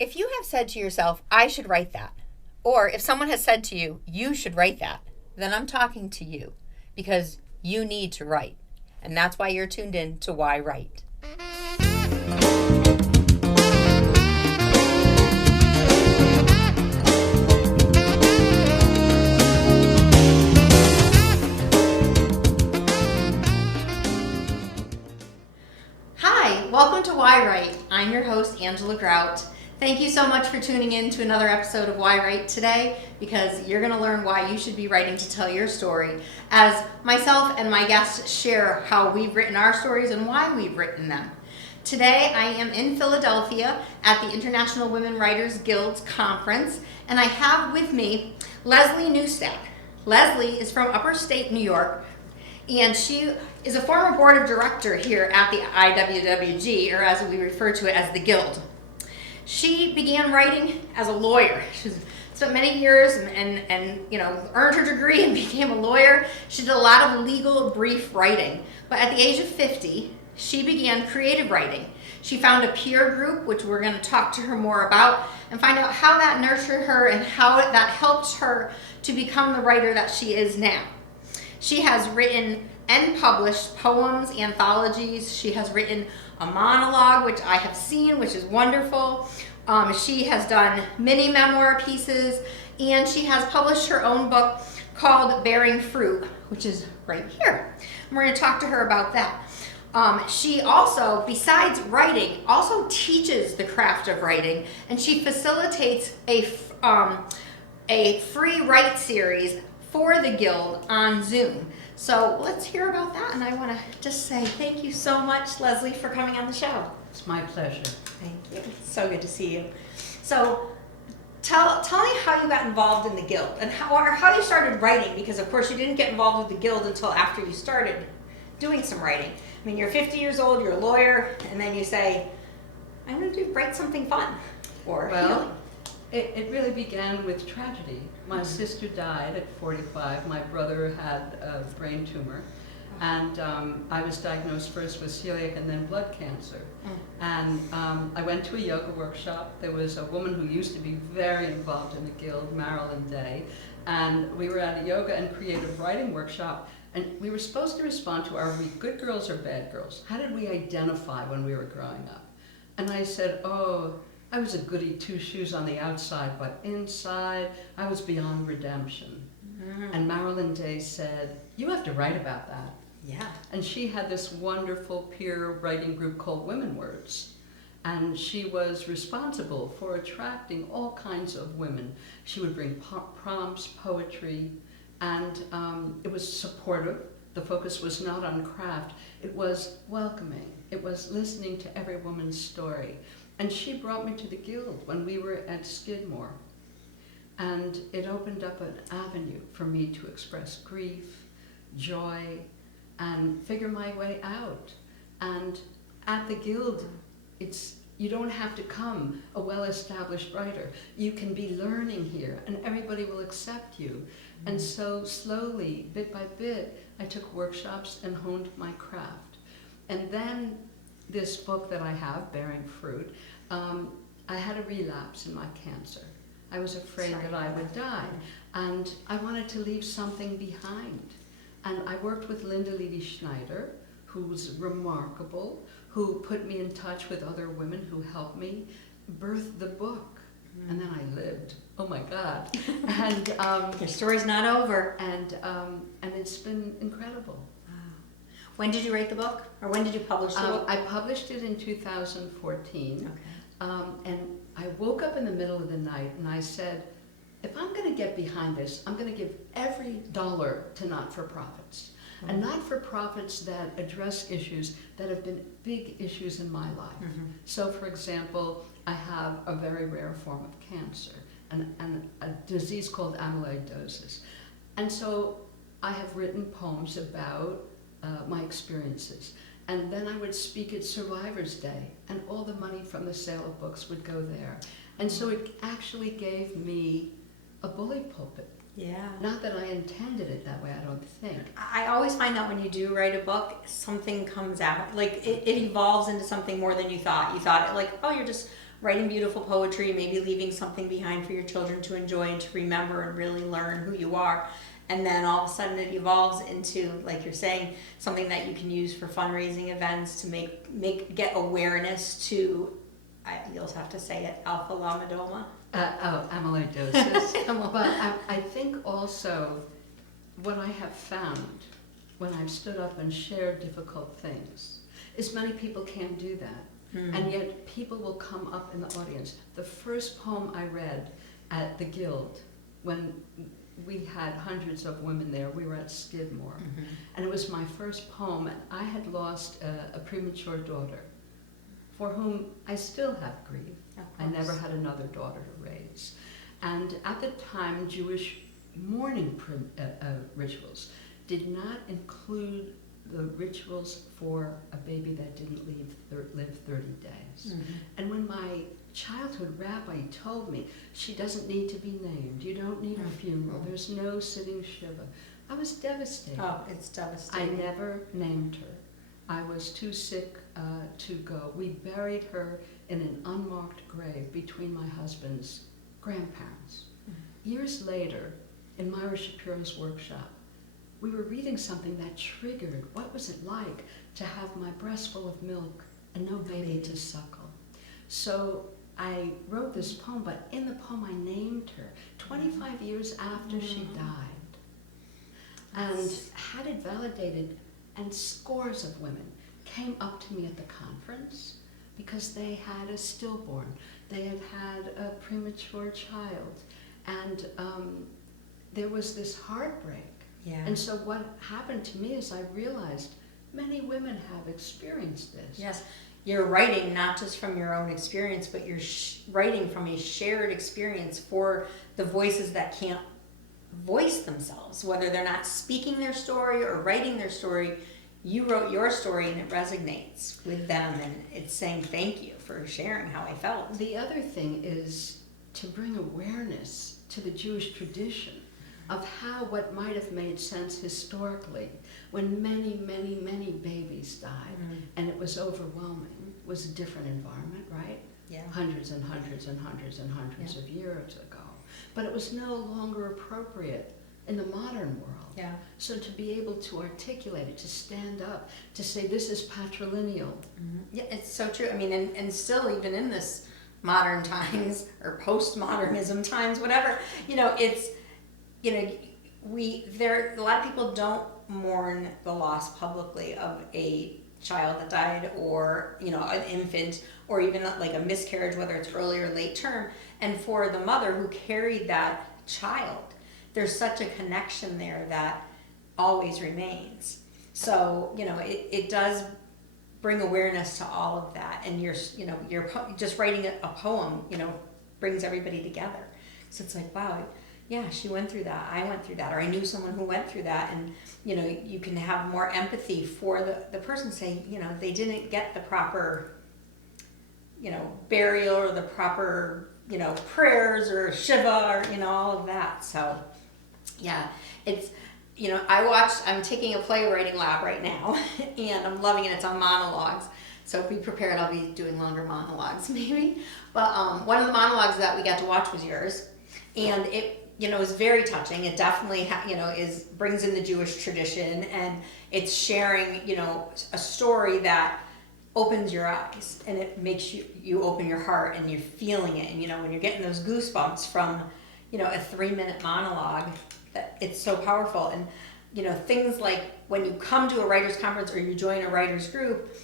If you have said to yourself, I should write that, or if someone has said to you, you should write that, then I'm talking to you because you need to write. And that's why you're tuned in to yWrite. Hi, welcome to yWrite. I'm your host, Angela Grout. Thank you so much for tuning in to another episode of yWrite today, because you're going to learn why you should be writing to tell your story, as myself and my guests share how we've written our stories and why we've written them. Today I am in Philadelphia at the International Women Writers Guild conference, and I have with me Leslie Neustadt. Leslie is from upper state New York, and she is a former board of director here at the IWWG, or as we refer to it as the Guild. She began writing as a lawyer. She spent many years and earned her degree and became a lawyer. She did a lot of legal brief writing. But at the age of 50, she began creative writing. She found a peer group, which we're going to talk to her more about, and find out how that nurtured her and how that helped her to become the writer that she is now. She has written and published poems, anthologies. She has written a monologue, which I have seen, which is wonderful. She has done mini memoir pieces, and she has published her own book called Bearing Fruit, which is right here. And we're going to talk to her about that. She also, besides writing, also teaches the craft of writing, and she facilitates a free write series for the Guild on Zoom. So let's hear about that, and I want to just say thank you so much, Leslie, for coming on the show. It's my pleasure. Thank you. It's so good to see you. So tell me how you got involved in the Guild and how you started writing, because of course you didn't get involved with the Guild until after you started doing some writing. I mean, you're 50 years old, you're a lawyer, and then you say, I'm going to write something fun or healing. It really began with tragedy. My sister died at 45. My brother had a brain tumor. And I was diagnosed first with celiac and then blood cancer. And I went to a yoga workshop. There was a woman who used to be very involved in the Guild, Marilyn Day. And we were at a yoga and creative writing workshop. And we were supposed to respond to, are we good girls or bad girls? How did we identify when we were growing up? And I said, I was a goody two-shoes on the outside, but inside I was beyond redemption. And Marilyn Day said, you have to write about that. Yeah. And she had this wonderful peer writing group called Women Words. And she was responsible for attracting all kinds of women. She would bring prompts, poetry, and it was supportive. The focus was not on craft. It was welcoming. It was listening to every woman's story. And she brought me to the Guild when we were at Skidmore. And it opened up an avenue for me to express grief, joy, and figure my way out. And at the Guild, you don't have to come a well-established writer. You can be learning here, and everybody will accept you. And so slowly, bit by bit, I took workshops and honed my craft. And then this book that I have, Bearing Fruit, I had a relapse in my cancer. I was afraid that I would die, and I wanted to leave something behind. And I worked with Linda Levy Schneider, who's remarkable, who put me in touch with other women who helped me birth the book. And then I lived. Oh my God. And your story's not over. And it's been incredible. When did you write the book? Or when did you publish the book? I published it in 2014. Okay. And I woke up in the middle of the night and I said, if I'm going to get behind this, I'm going to give every dollar to not-for-profits. And not-for-profits that address issues that have been big issues in my life. So, for example, I have a very rare form of cancer and a disease called amyloidosis. And so I have written poems about my experiences. And then I would speak at Survivors Day, and all the money from the sale of books would go there. And so it actually gave me a bully pulpit. Yeah. Not that I intended it that way, I don't think. I always find that when you do write a book, something comes out. Like, it evolves into something more than you thought. You thought, like, oh, you're just writing beautiful poetry, maybe leaving something behind for your children to enjoy and to remember and really learn who you are. And then all of a sudden it evolves into, like you're saying, something that you can use for fundraising events to get awareness to, you'll have to say it, alpha lamidoma. Amyloidosis. But I think also what I have found when I've stood up and shared difficult things is many people can't do that. And yet people will come up in the audience. The first poem I read at the Guild, when we had hundreds of women there, we were at Skidmore, and it was my first poem, and I had lost a premature daughter for whom I still have grief. I never had another daughter to raise. And at the time, Jewish mourning rituals did not include the rituals for a baby that didn't live 30 days. And when my childhood rabbi told me, she doesn't need to be named, you don't need a funeral, there's no sitting shiva, I was devastated. Oh, it's devastating. I never named her. I was too sick to go. We buried her in an unmarked grave between my husband's grandparents. Years later, in Myra Shapiro's workshop, we were reading something that triggered what was it like to have my breast full of milk and no baby to suckle. So I wrote this poem, but in the poem I named her 25 years after she died, and had it validated, and scores of women came up to me at the conference because they had a stillborn, they had had a premature child, and there was this heartbreak. Yeah. And so what happened to me is I realized many women have experienced this. Yes. You're writing not just from your own experience, but you're writing from a shared experience for the voices that can't voice themselves, whether they're not speaking their story or writing their story. You wrote your story and it resonates with them, and it's saying thank you for sharing how I felt. The other thing is to bring awareness to the Jewish tradition of how what might have made sense historically when many, many, many babies died, and it was overwhelming. It was a different environment, right? Yeah. Hundreds and hundreds and hundreds and hundreds of years ago. But it was no longer appropriate in the modern world. Yeah. So to be able to articulate it, to stand up, to say this is patrilineal. Yeah, it's so true. I mean, and still even in this modern times or postmodernism times, whatever, it's, a lot of people don't mourn the loss publicly of a child that died, or an infant, or even like a miscarriage, whether it's early or late term. And for the mother who carried that child, there's such a connection there that always remains. So it does bring awareness to all of that, and you're just writing a poem brings everybody together. So it's like, wow, yeah, she went through that, I went through that, or I knew someone who went through that, and you can have more empathy for the person, saying they didn't get the proper burial or the proper prayers or shiva or all of that. So yeah, it's I'm taking a playwriting lab right now and I'm loving it. It's on monologues, so be prepared, I'll be doing longer monologues maybe, but one of the monologues that we got to watch was yours, and it is very touching. It definitely brings in the Jewish tradition, and it's sharing a story that opens your eyes, and it makes you open your heart, and you're feeling it, and when you're getting those goosebumps from a 3-minute monologue, that it's so powerful. And things like when you come to a writers conference or you join a writers group,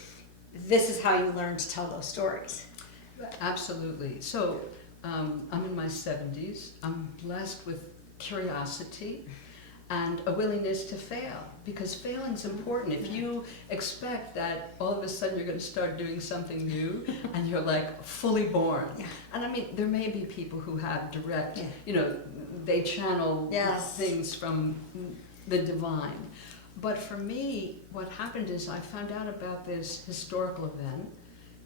this is how you learn to tell those stories. Absolutely. So I'm in my 70s. I'm blessed with curiosity and a willingness to fail, because failing's important. If you expect that all of a sudden you're going to start doing something new and you're like fully born, and I mean, there may be people who have direct, they channel things from the divine. But for me, what happened is I found out about this historical event.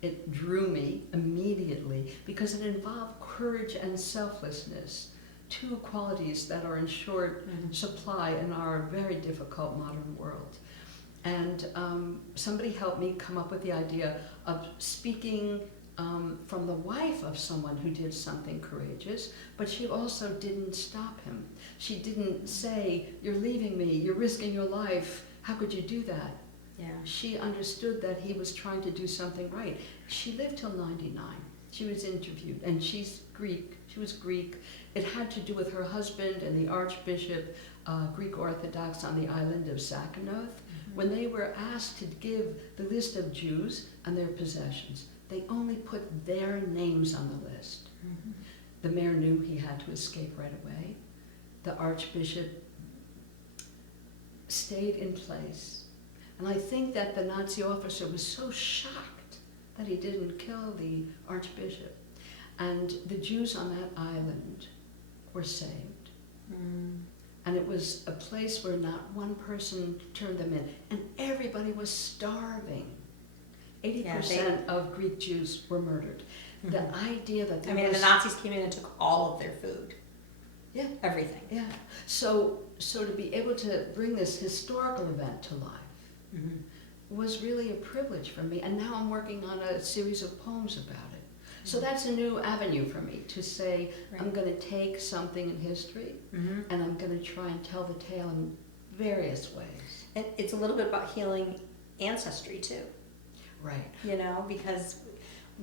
It drew me immediately because it involved courage and selflessness, two qualities that are in short supply in our very difficult modern world. And somebody helped me come up with the idea of speaking from the wife of someone who did something courageous, but she also didn't stop him. She didn't say, "You're leaving me, you're risking your life, how could you do that?" Yeah. She understood that he was trying to do something right. She lived till 99. She was interviewed, and she's Greek. She was Greek. It had to do with her husband and the Archbishop, Greek Orthodox on the island of Zakynthos. When they were asked to give the list of Jews and their possessions, they only put their names on the list. The mayor knew he had to escape right away. The Archbishop stayed in place. And I think that the Nazi officer was so shocked that he didn't kill the Archbishop. And the Jews on that island were saved. And it was a place where not one person turned them in. And everybody was starving. 80% of Greek Jews were murdered. The idea that there was... the Nazis came in and took all of their food. Yeah. Everything. Yeah. So to be able to bring this historical event to life was really a privilege for me. And now I'm working on a series of poems about it. So that's a new avenue for me to say, I'm going to take something in history and I'm going to try and tell the tale in various ways. And it's a little bit about healing ancestry too. Right. Because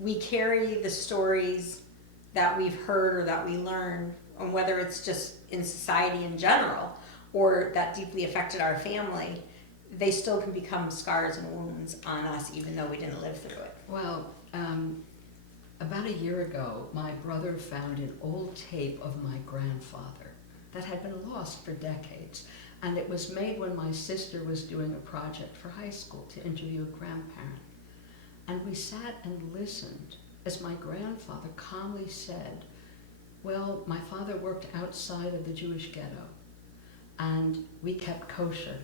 we carry the stories that we've heard or that we learn, and whether it's just in society in general or that deeply affected our family, they still can become scars and wounds on us even though we didn't live through it. Well, about a year ago, my brother found an old tape of my grandfather that had been lost for decades. And it was made when my sister was doing a project for high school to interview a grandparent. And we sat and listened as my grandfather calmly said, well, my father worked outside of the Jewish ghetto, and we kept kosher.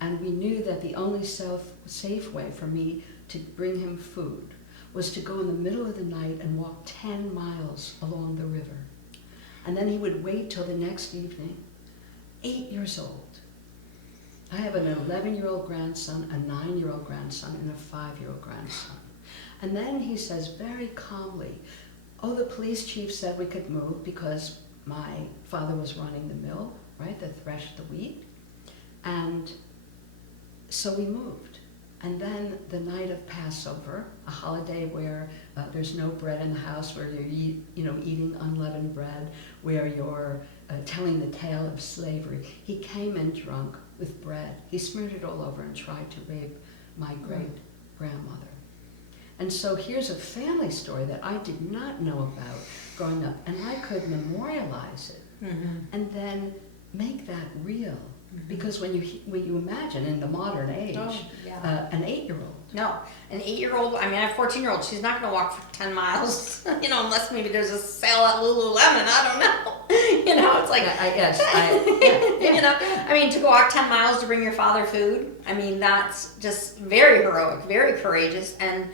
And we knew that the only safe way for me to bring him food was to go in the middle of the night and walk 10 miles along the river. And then he would wait till the next evening, 8 years old. I have an 11-year-old grandson, a 9-year-old grandson, and a 5-year-old grandson. And then he says very calmly, oh, the police chief said we could move because my father was running the mill, right, that threshed the wheat. And so we moved. And then the night of Passover, a holiday where there's no bread in the house, where you're eating unleavened bread, where you're telling the tale of slavery, he came in drunk with bread. He smeared it all over and tried to rape my great-grandmother. And so here's a family story that I did not know about growing up, and I could memorialize it and then make that real. Because when you imagine in the modern age, an 8-year-old. No, an 8-year-old, I have a 14-year-old, she's not going to walk for 10 miles, unless maybe there's a sale at Lululemon, I don't know. It's like... to go walk 10 miles to bring your father food, that's just very heroic, very courageous, and,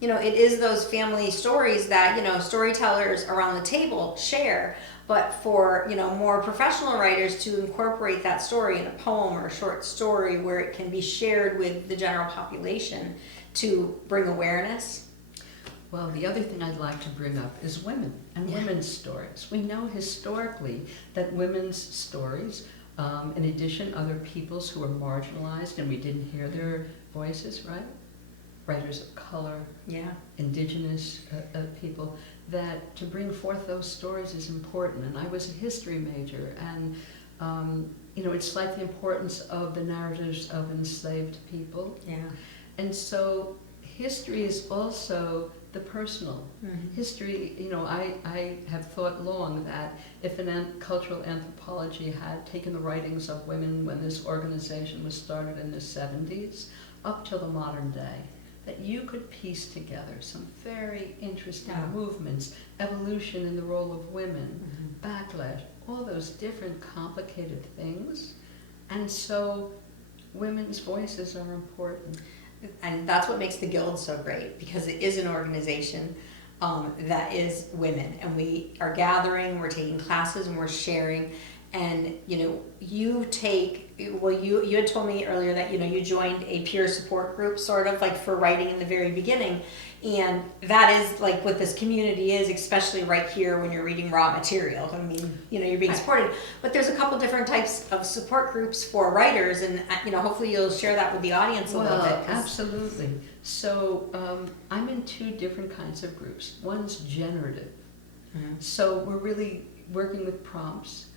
it is those family stories that, storytellers around the table share. But for, more professional writers to incorporate that story in a poem or a short story where it can be shared with the general population to bring awareness. Well, the other thing I'd like to bring up is women and women's stories. We know historically that women's stories, in addition, other peoples who are marginalized and we didn't hear their voices, right? Writers of color, indigenous people, that to bring forth those stories is important. And I was a history major, and it's like the importance of the narratives of enslaved people. Yeah. And so history is also the personal. History, I have thought long that if cultural anthropology had taken the writings of women when this organization was started in the 70s up till the modern day, that you could piece together some very interesting movements, evolution in the role of women, backlash, all those different complicated things. And so women's voices are important. And that's what makes the Guild so great, because it is an organization that is women. And we are gathering, we're taking classes, and we're sharing. And, you had told me earlier that, you joined a peer support group, sort of like for writing in the very beginning. And that is like what this community is, especially right here when you're reading raw material. I mean, you're being supported. But there's a couple different types of support groups for writers, and hopefully you'll share that with the audience a little bit. Absolutely. So I'm in two different kinds of groups. One's generative. Mm-hmm. So we're really working with prompts.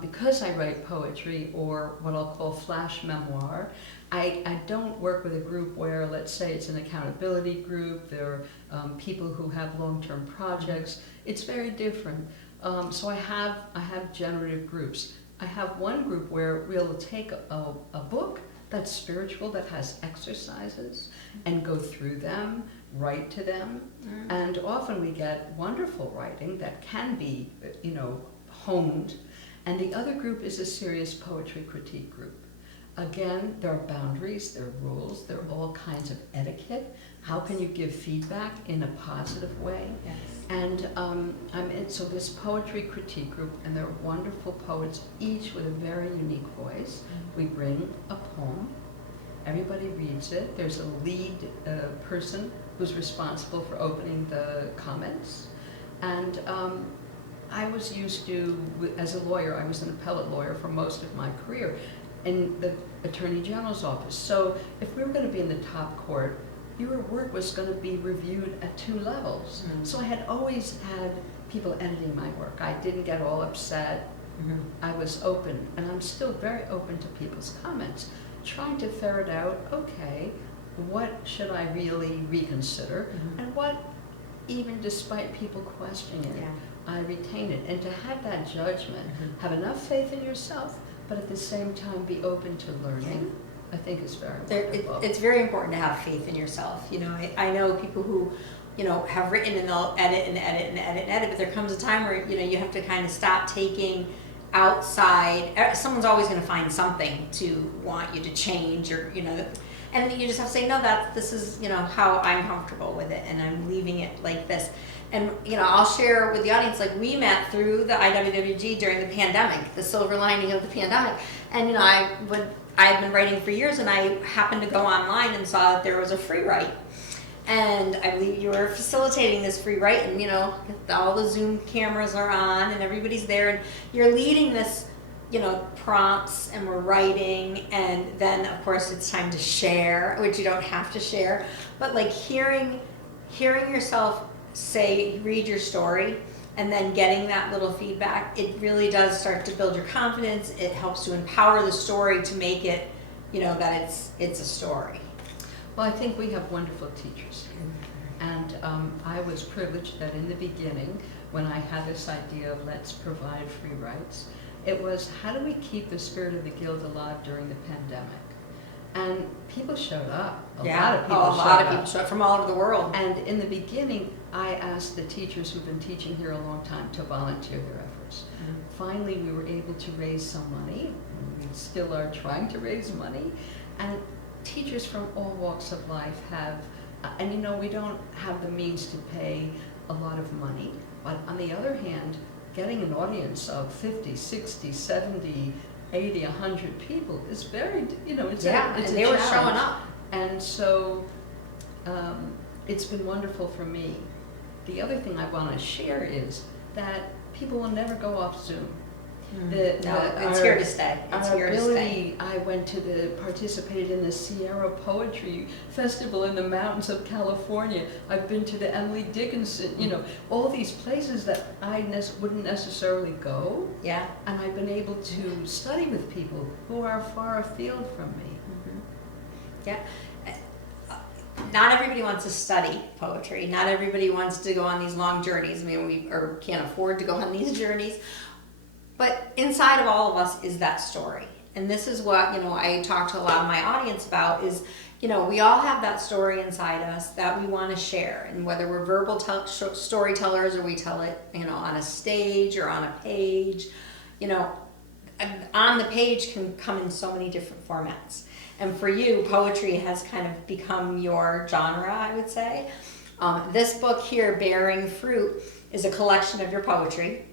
Because I write poetry, or what I'll call flash memoir, I don't work with a group where, let's say, it's an accountability group. There are people who have long-term projects. It's very different. So I have generative groups. I have one group where we'll take a book that's spiritual, that has exercises, and go through them, write to them. Mm. And often we get wonderful writing that can be, honed. And the other group is a serious poetry critique group. Again, there are boundaries, there are rules, there are all kinds of etiquette. How can you give feedback in a positive way? Yes. And I'm in this poetry critique group, and they're wonderful poets, each with a very unique voice. Mm-hmm. We bring a poem, everybody reads it. There's a lead person who's responsible for opening the comments. And I was used to, as a lawyer, I was an appellate lawyer for most of my career in the Attorney General's office. So if we were going to be in the top court, your work was going to be reviewed at 2 levels. Mm-hmm. So I had always had people editing my work. I didn't get all upset. Mm-hmm. I was open, and I'm still very open to people's comments, trying to ferret out, okay, what should I really reconsider, mm-hmm. and what, even despite people questioning it, I retain it. And to have that judgment, mm-hmm. have enough faith in yourself, but at the same time be open to learning, I think is very important. It's very important to have faith in yourself. I know people who, have written and they'll edit and edit and edit and edit, but there comes a time where, you have to kind of stop taking outside. Someone's always going to find something to want you to change, or, and you just have to say, no, this is, how I'm comfortable with it, and I'm leaving it like this. And, I'll share with the audience, like, we met through the IWWG during the pandemic, the silver lining of the pandemic. And, I had been writing for years, and I happened to go online and saw that there was a free write. And I believe you were facilitating this free write, and, all the Zoom cameras are on, and everybody's there, and you're leading this, prompts, and we're writing, and then, of course, it's time to share, which you don't have to share. But, like, hearing yourself read your story, and then getting that little feedback, it really does start to build your confidence. It helps to empower the story to make it, that it's a story. Well, I think we have wonderful teachers. And I was privileged that in the beginning, when I had this idea of let's provide free rights, it was, how do we keep the spirit of the Guild alive during the pandemic? And people showed up. A lot of people showed up from all over the world. And in the beginning, I asked the teachers who've been teaching here a long time to volunteer their efforts. Mm-hmm. Finally, we were able to raise some money. We still are trying to raise money. And teachers from all walks of life have, and we don't have the means to pay a lot of money. But on the other hand, getting an audience of 50, 60, 70, 80, 100 people is very, it's and they were showing up. And so it's been wonderful for me. The other thing I want to share is that people will never go off Zoom. It's here to stay. It's here to stay. I participated in the Sierra Poetry Festival in the mountains of California. I've been to the Emily Dickinson, all these places that I wouldn't necessarily go. Yeah. And I've been able to study with people who are far afield from me. Mm-hmm. Yeah. Not everybody wants to study poetry. Not everybody wants to go on these long journeys. I mean, we can't afford to go on these journeys. But inside of all of us is that story. And this is what, I talk to a lot of my audience about is, we all have that story inside us that we want to share. And whether we're verbal storytellers or we tell it, on a stage or on a page, on the page can come in so many different formats. And for you, poetry has kind of become your genre, I would say. This book here, Bearing Fruit, is a collection of your poetry.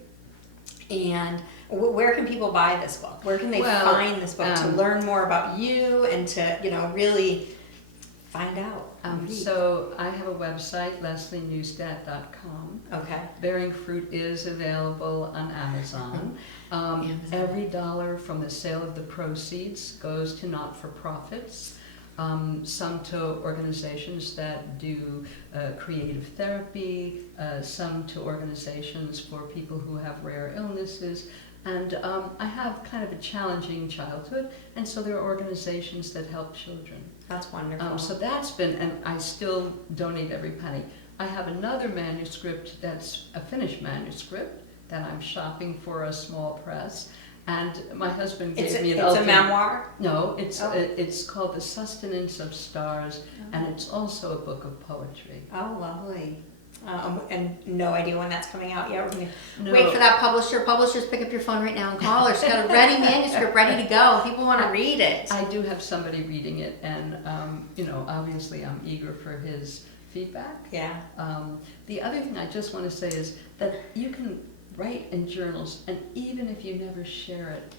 And where can people buy this book? Where can they find this book to learn more about you and to, really find out? So I have a website, leslieneustadt.com. Okay. Bearing Fruit is available on Amazon. Every dollar from the sale of the proceeds goes to not-for-profits, some to organizations that do creative therapy, some to organizations for people who have rare illnesses. And I have kind of a challenging childhood, and so there are organizations that help children. That's wonderful. So that's been, and I still donate every penny. I have another manuscript that's a finished manuscript that I'm shopping for a small press, and my husband gave me an It's a memoir? No, it's called The Sustenance of Stars, and it's also a book of poetry. Oh, lovely. And no idea when that's coming out yet. We're going to No. wait for that publisher. Publishers, pick up your phone right now and call her. She's got a ready manuscript ready to go. People want to read it. I do have somebody reading it, and obviously I'm eager for his feedback. Yeah. The other thing I just want to say is that you can write in journals, and even if you never share it,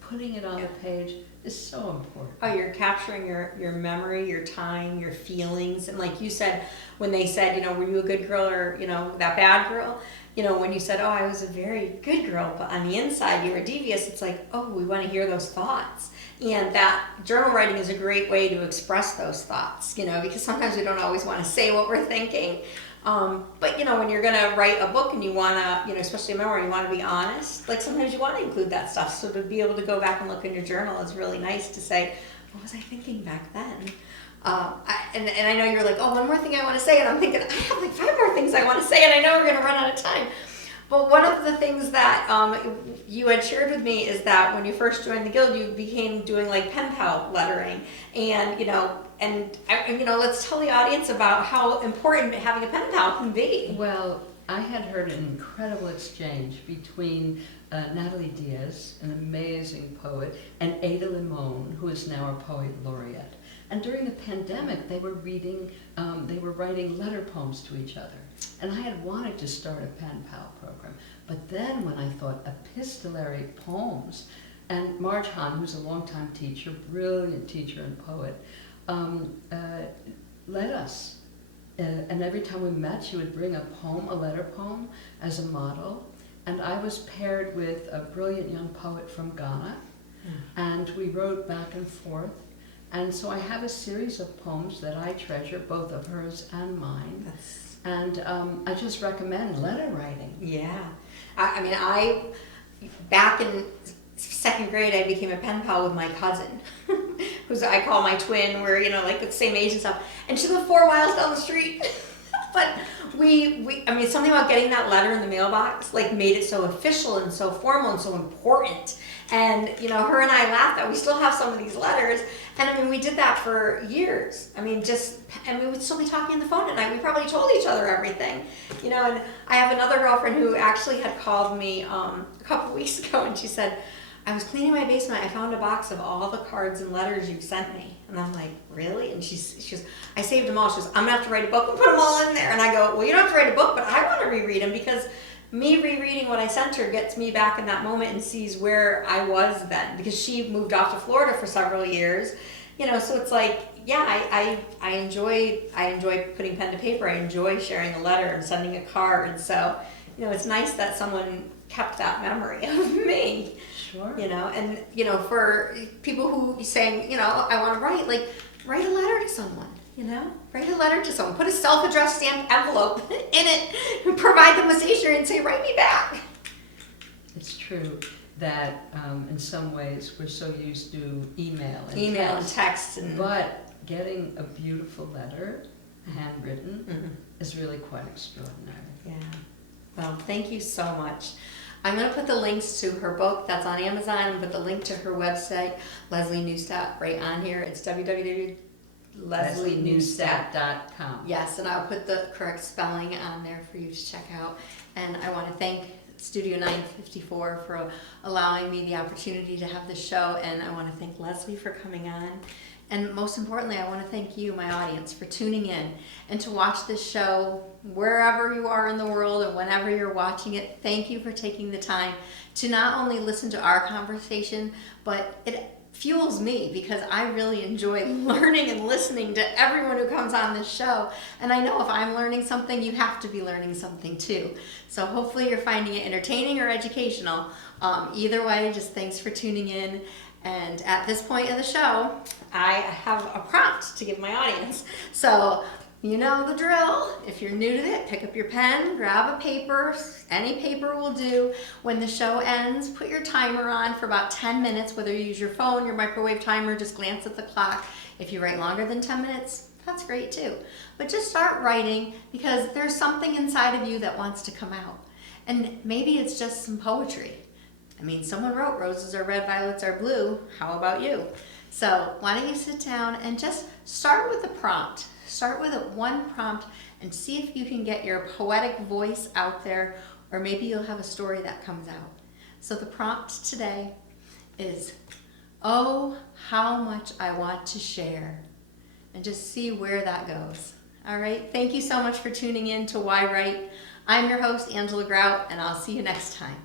putting it on the page is so important. Oh, you're capturing your memory, your time, your feelings. And like you said, when they said, were you a good girl or, that bad girl? When you said, oh, I was a very good girl, but on the inside you were devious, it's like, oh, we want to hear those thoughts. And that journal writing is a great way to express those thoughts, because sometimes we don't always want to say what we're thinking. But when you're going to write a book and you want to, especially a memoir, you want to be honest, like sometimes you want to include that stuff. So to be able to go back and look in your journal is really nice to say, what was I thinking back then? And I know you're like, oh, one more thing I want to say. And I'm thinking, I have like 5 more things I want to say, and I know we're going to run out of time. But one of the things that you had shared with me is that when you first joined the Guild, you became doing like pen pal lettering. And, let's tell the audience about how important having a pen pal can be. Well, I had heard an incredible exchange between Natalie Diaz, an amazing poet, and Ada Limon, who is now a poet laureate. And during the pandemic, they were writing letter poems to each other. And I had wanted to start a pen pal program. But then when I thought epistolary poems, and Marge Hahn, who's a longtime teacher, brilliant teacher and poet, led us. And every time we met, she would bring a poem, a letter poem, as a model. And I was paired with a brilliant young poet from Ghana. And we wrote back and forth. And so I have a series of poems that I treasure, both of hers and mine. And I just recommend letter writing. Yeah. Back in 2nd grade, I became a pen pal with my cousin, who's I call my twin. We're, like the same age and stuff. And she lived 4 miles down the street. But something about getting that letter in the mailbox, like, made it so official and so formal and so important. And, her and I laughed that we still have some of these letters. And, we did that for years. And we would still be talking on the phone at night. We probably told each other everything, and I have another girlfriend who actually had called me a couple weeks ago, and she said, I was cleaning my basement. I found a box of all the cards and letters you've sent me. And I'm like, really? And she goes, I saved them all. She goes, I'm going to have to write a book and put them all in there. And I go, well, you don't have to write a book, but I want to reread them, because me rereading what I sent her gets me back in that moment and sees where I was then, because she moved off to Florida for several years. So it's like, yeah, I enjoy putting pen to paper. I enjoy sharing a letter and sending a card. And so, it's nice that someone kept that memory of me. Sure. And, for people who saying, I want to write a letter to someone, write a letter to someone, put a self-addressed stamped envelope in it, and provide them a stationery and say, write me back. It's true that in some ways we're so used to email and text. But getting a beautiful letter, handwritten, is really quite extraordinary. Yeah. Well, tink you so much. I'm going to put the links to her book that's on Amazon, and put the link to her website, Leslie Neustadt, right on here. It's www.leslieneustadt.com. Yes, and I'll put the correct spelling on there for you to check out. And I want to thank Studio 954 for allowing me the opportunity to have this show, and I want to thank Leslie for coming on. And most importantly, I want to thank you, my audience, for tuning in and to watch this show wherever you are in the world and whenever you're watching it. Thank you for taking the time to not only listen to our conversation, but it fuels me because I really enjoy learning and listening to everyone who comes on this show. And I know if I'm learning something, you have to be learning something too. So hopefully you're finding it entertaining or educational. Either way, just thanks for tuning in. And at this point of the show, I have a prompt to give my audience. So you know the drill. If you're new to it, pick up your pen, grab a paper. Any paper will do. When the show ends, put your timer on for about 10 minutes, whether you use your phone, your microwave timer, just glance at the clock. If you write longer than 10 minutes, that's great too. But just start writing because there's something inside of you that wants to come out. And maybe it's just some poetry. I mean, someone wrote roses are red, violets are blue. How about you? So why don't you sit down and just start with a prompt. Start with one prompt and see if you can get your poetic voice out there, or maybe you'll have a story that comes out. So the prompt today is, oh, how much I want to share, and just see where that goes. All right, thank you so much for tuning in to yWrite. I'm your host, Angela Grout, and I'll see you next time.